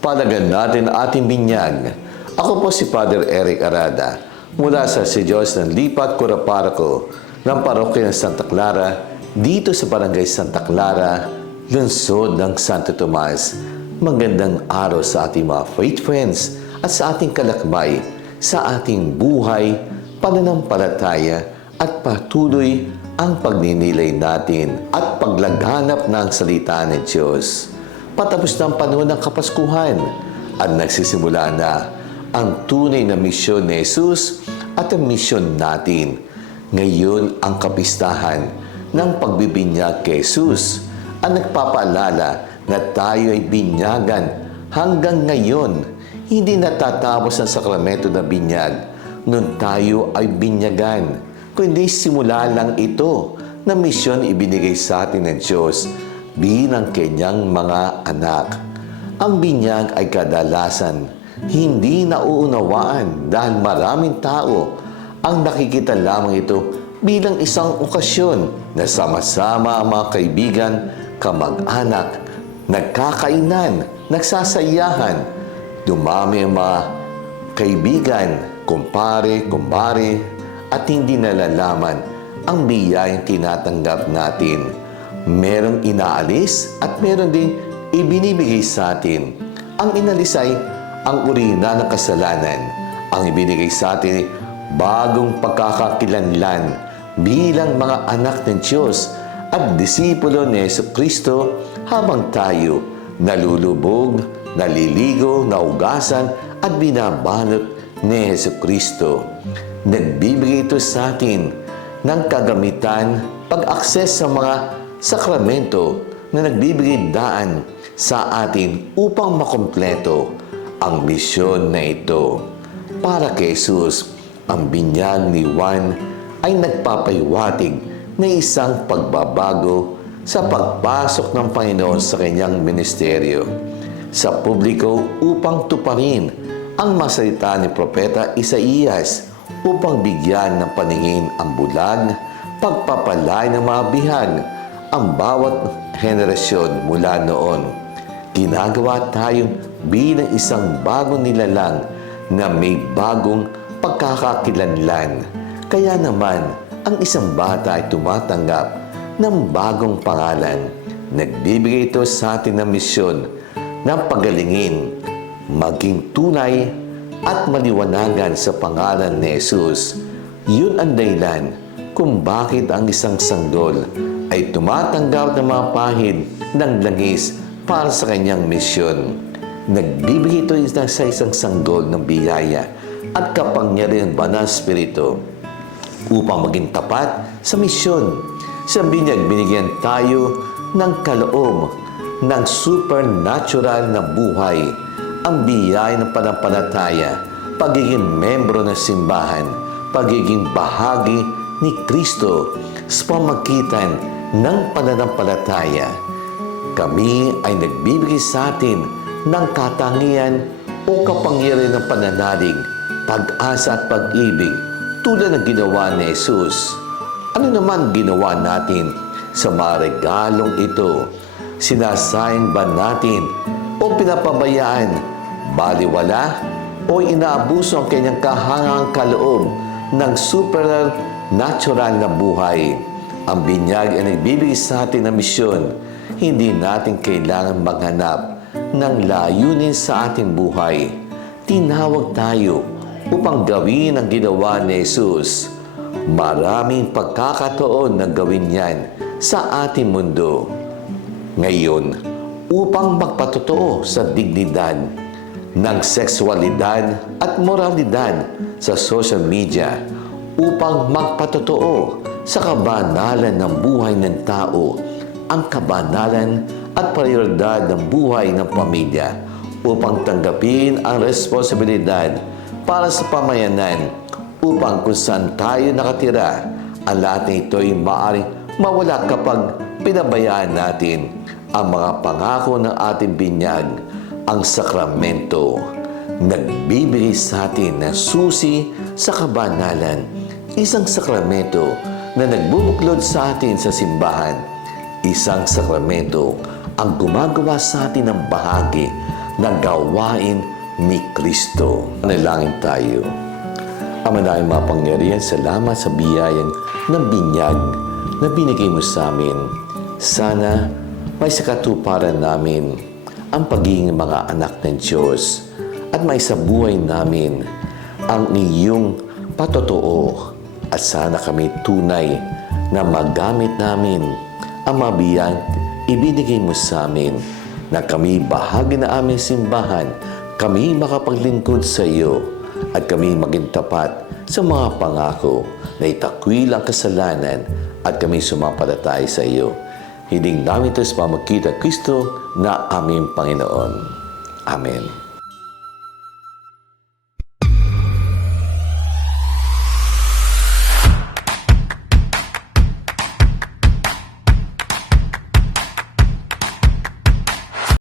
Palagan natin ating binyag. Ako po si Father Eric Arada mula sa Diyos ng Lipat Coraparco ng Parokya ng Santa Clara dito sa Barangay Santa Clara, lungsod ng Santo Tomas. Magandang araw sa ating mga faith friends at sa ating kalakbay sa ating buhay, pananampalataya at patuloy ang pagninilay natin at paglaghanap ng salita ng Diyos. Patapos ng panahon ng Kapaskuhan at nagsisimula na ang tunay na misyon ni Jesus at ang misyon natin. Ngayon ang kapistahan ng pagbibinyag kay Jesus ang nagpapaalala na tayo ay binyagan hanggang ngayon. Hindi natatapos ang sakramento ng binyag nung tayo ay binyagan, kundi simula lang ito na misyon ibinigay sa atin ng Diyos bilang kanyang mga anak. Ang binyag ay kadalasan hindi nauunawaan dahil maraming tao ang nakikita lamang ito bilang isang okasyon na sama-sama ang mga kaibigan, kamag-anak, nagkakainan, nagsasayahan, dumami ang mga kaibigan, kumpare, kumbare, at hindi nalalaman ang biyayang tinatanggap natin. Merong inaalis at meron din ibinibigay sa atin. Ang inalis ay ang urina ng kasalanan. Ang ibinigay sa atin ay bagong pagkakakilanlan bilang mga anak ng Diyos at disipulo ni Jesucristo habang tayo nalulubog, naliligo, naugasan at binabalot ni Jesucristo. Nagbibigay ito sa atin ng kagamitan pag-akses sa mga sakramento na nagbibigay daan sa atin upang makumpleto ang misyon na ito. Para kay Jesus, ang binyag ni Juan ay nagpapaywatig na isang pagbabago sa pagpasok ng Panginoon sa kanyang ministeryo sa publiko upang tuparin ang masalita ni Propeta Isaías upang bigyan ng paningin ang bulag, pagpapalay ng mga bihag ang bawat henerasyon mula noon. Ginagawa tayong bilang isang bagong nilalang na may bagong pagkakakilanlan. Kaya naman, ang isang bata ay tumatanggap ng bagong pangalan. Nagbibigay ito sa atin ng misyon ng pagalingin, maging tunay at maliwanagan sa pangalan ni Jesus. Yun ang dahilan kung bakit ang isang sanggol ay tumatanggap ng mga pahid ng langis para sa kanyang misyon. Nagbibigay ito sa isang sanggol ng biyaya at kapangyarihan banal spirito upang maging tapat sa misyon. Sa binyag, binigyan tayo ng kaloob ng supernatural na buhay, ang biyaya ng panampalataya, pagiging membro ng simbahan, pagiging bahagi ni Kristo sa pamagitan ng pananampalataya. Kami ay nagbibigay sa atin ng katangian o kapangyarihan ng pananalig, pag-asa at pag-ibig tulad ng ginawa ni Jesus. Ano naman ginawa natin sa mga regalong ito? Sinasayang ba natin o pinapabayaan, baliwala o inaabuso ang kanyang kahangang kaloob ng supernatural na buhay? Ang binyag ay nagbibigay sa atin ng misyon. Hindi natin kailangan maghanap ng layunin sa ating buhay. Tinawag tayo upang gawin ang ginawa ni Jesus. Maraming pagkakataon na gawin yan sa ating mundo. Ngayon, upang magpatotoo sa dignidad ng sexualidad at moralidad sa social media, upang magpatotoo sa kabanalan ng buhay ng tao, ang kabanalan at prioridad ng buhay ng pamilya, upang tanggapin ang responsibilidad para sa pamayanan, upang kung saan tayo nakatira, ang lahat na ito ay maaaring mawala kapag pinabayaan natin ang mga pangako ng ating binyag, ang sakramento. Nagbibigay sa atin ng susi sa kabanalan, isang sakramento na nagbubuklod sa atin sa simbahan, isang sakramento ang gumagawa sa atin ng bahagi ng gawain ni Kristo. Manalangin tayo. Ama namin mapangyarihan, salamat sa biyayang ng binyag na binigay mo sa amin. Sana may sakatuparan namin ang pagiging mga anak ng Diyos at may sa buhay namin ang iyong patotoo at sana kami tunay na magamit namin ang mabiyang ibinigay mo sa amin na kami bahagi na aming simbahan, kami makapaglingkod sa iyo at kami maging tapat sa mga pangako na itakwil ang kasalanan at kami sumampalataya sa iyo. Hiling namin ito sa pamagitan ng Kristo na aming Panginoon. Amen.